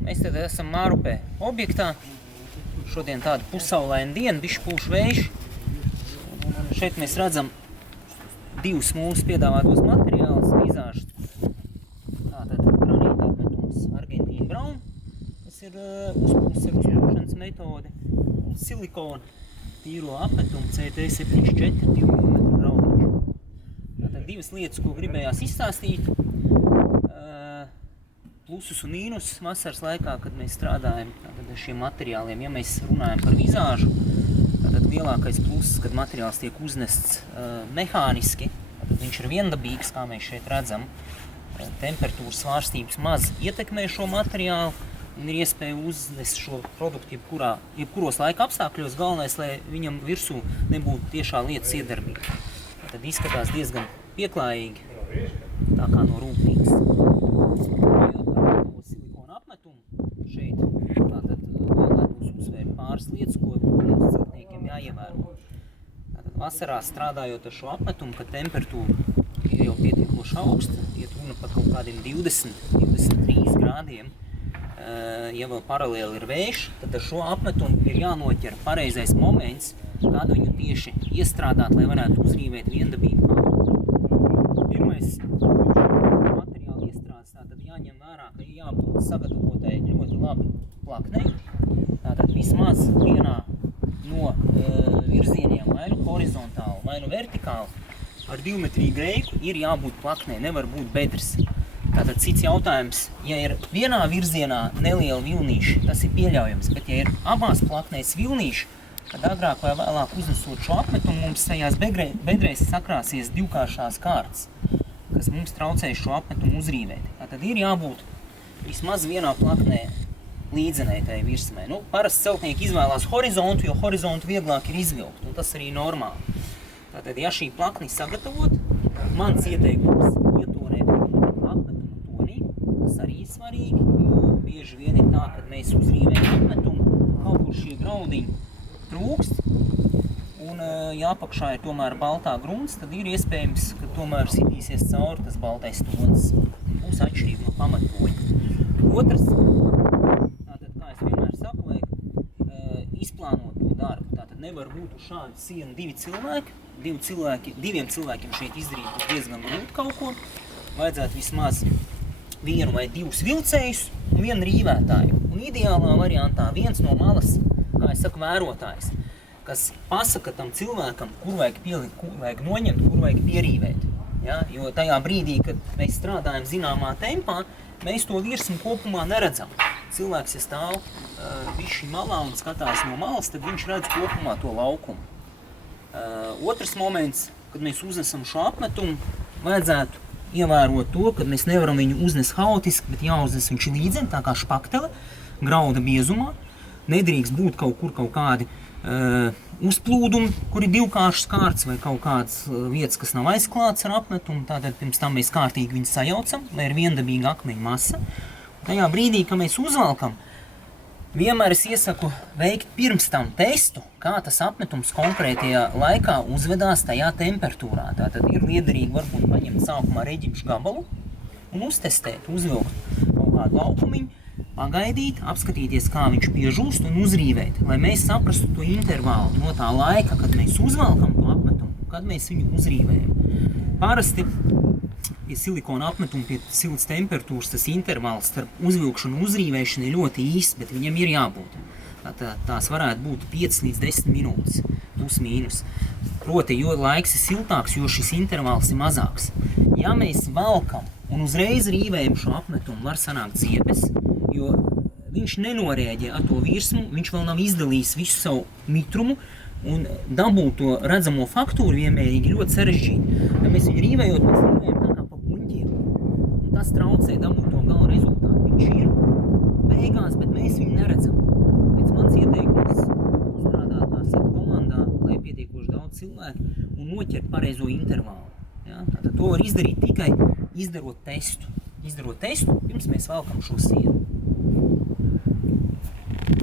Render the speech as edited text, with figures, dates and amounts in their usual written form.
Mēs tad esam Mārupē objektā. Šodien tāda pusaulaina diena, bišķi pūš vējš. Un šeit mēs redzam divus mūsu piedāvātos materiālus, vizāžus. Tātad granīta apmetums Argentīna Braun, tas ir uzpūšanas metode. Un silikona tīro apmetumu CT74 2 mm graudiņš. Tātad divas lietas, ko gribējās izstāstīt. Plusus un mīnusus vasaras laikā, kad mēs strādājam ar šiem materiāliem. Ja mēs runājam par vizāžu, tad lielākais pluss, kad materiāls tiek uznests mehāniski, tad viņš ir viendabīgs, kā mēs šeit redzam. Temperatūras svārstības maz ietekmē šo materiālu un ir iespēja uznest šo produktu jebkuros laika apstākļos. Galvenais, lai viņam virsū nebūtu tiešā lietas iedarbība. Tad izskatās diezgan pieklājīgi, tā kā no rūpnīcas. Šeit tātad vēlētos uzsvērt pāris lietas, ko mums celtniekiem jāievēro. Tātad vasarā strādājot ar šo apmetumu, kad temperatūra ir jau pietiekoši augsta, iet runa par kaut kādiem 20–23 grādiem, ja vēl paralēli ir vējš, tad ar šo apmetumu ir jānoķer pareizais moments, kādu viņu tieši iestrādāt, lai varētu uzrīvēt viendabīgu faktūru. Pirmais materiāla iestrādes tātad jāņem vērā, ka ir jābūt sagatavotai ļoti labi plaknei. Tātad vismaz vienā no virzieniem, vai nu horizontāli, vai nu vertikāli, ar 2 metrīgu reiku ir jābūt plaknei, nevar būt bedres. Tātad cits jautājums, ja ir vienā virzienā neliela vilnīša, tas ir pieļaujams, bet ja ir abās plaknēs vilnīši, tad agrāk vai vēlāk uznesot šo apmetumu, mums tajās bedrēs sakrāsies divkāršās kārtas, kas mums traucēs šo apmetumu uzrīvēt. Tātad ir jābūt vismaz vienā plaknē līdzenai tai virsmai. Parasti celtnieki izvēlās horizontu, jo horizontu vieglāk ir izvilkt, un tas arī normāli. Tātad, ja šī plakni sagatavot, mans ieteikums ietonēt apmetumu tonī, tas arī ir svarīgi, jo bieži vien ir tā, kad mēs uzrīvējam apmetumu, kaut kur šie graudiņi trūkst, un ja apakšā ir tomēr baltā grunts, tad ir iespējams, ka tomēr sitīsies cauri tas baltais tons. Būs atšķirība no pamatoņa. Otrs, tātad, kā es vienmēr saku, vajag izplānot to darbu. Tātad nevar būt uz šādu sienu diviem cilvēkiem šeit izdarīt būs diezgan grūti kaut ko. Vajadzētu vismaz vienu vai divus vilcējus un vienu rīvētāju. Un ideālā variantā viens no malas, kā es saku, vērotājs, kas pasaka tam cilvēkam, kur vajag pielikt, kur vajag noņemt, kur vajag pierīvēt. Ja? Jo tajā brīdī, kad mēs strādājam zināmā tempā, mēs to virsmu kopumā neredzam. Cilvēks, ja stāv bišķi malā un skatās no malas, tad viņš redz kopumā to laukumu. Otrs moments, kad mēs uznesam šo apmetumu, vajadzētu ievērot to, ka mēs nevaram viņu uznest haotiski, bet jāuznes viņš līdzeni, tā kā špaktele, grauda biezumā. Nedrīkst būt kaut kādi uzplūdumi, kur ir divkāršas kārtas vai kaut kādas vietas, kas nav aizklātas ar apmetumu. Tātad pirms tam mēs kārtīgi viņus sajaucam, lai ir viendabīga akmeņa masa. Tajā brīdī, kad mēs uzvalkam, vienmēr es iesaku veikt pirms tam testu, kā tas apmetums konkrētajā laikā uzvedās tajā temperatūrā. Tātad ir liederīgi varbūt paņemt sākumā reģimšu gabalu un uztestēt, uzvilkt kaut kādu laukumiņu, pagaidīt, apskatīties, kā viņš piežūst un uzrīvēt, lai mēs saprastu to intervālu no tā laika, kad mēs uzvalkam to apmetumu, kad mēs viņu uzrīvējam. Parasti pie silikona apmetuma, pie siltas temperatūras, tas intervāls starp uzvilkšanu un uzrīvēšanu ir ļoti īsts, bet viņam ir jābūt. Tās varētu būt 5 līdz 10 minūtes, plus mīnus. Proti, jo laiks ir siltāks, jo šis intervāls ir mazāks. Ja mēs valkam un uzreiz rīvējam šo apmetumu, var sanākt ziepes, jo viņš nenorēģē ar to virsmu, viņš vēl nav izdalījis visu savu mitrumu, un dabūt to redzamo faktūru vienmērīgi ļoti sarežģīti. Ja mēs viņu rīvējot, mēs rīvējam tā kā pa puņķiem, un tas traucē dabūt to gala rezultātu. Viņš ir beigās, bet mēs viņu neredzam. Pēc mans ieteikums strādāt tās komandā, lai pietiekoši daudz cilvēku, un noķert pareizo intervālu. Ja? Tātad to var izdarīt tikai izdarot testu. Pirms mēs valkam šo sienu.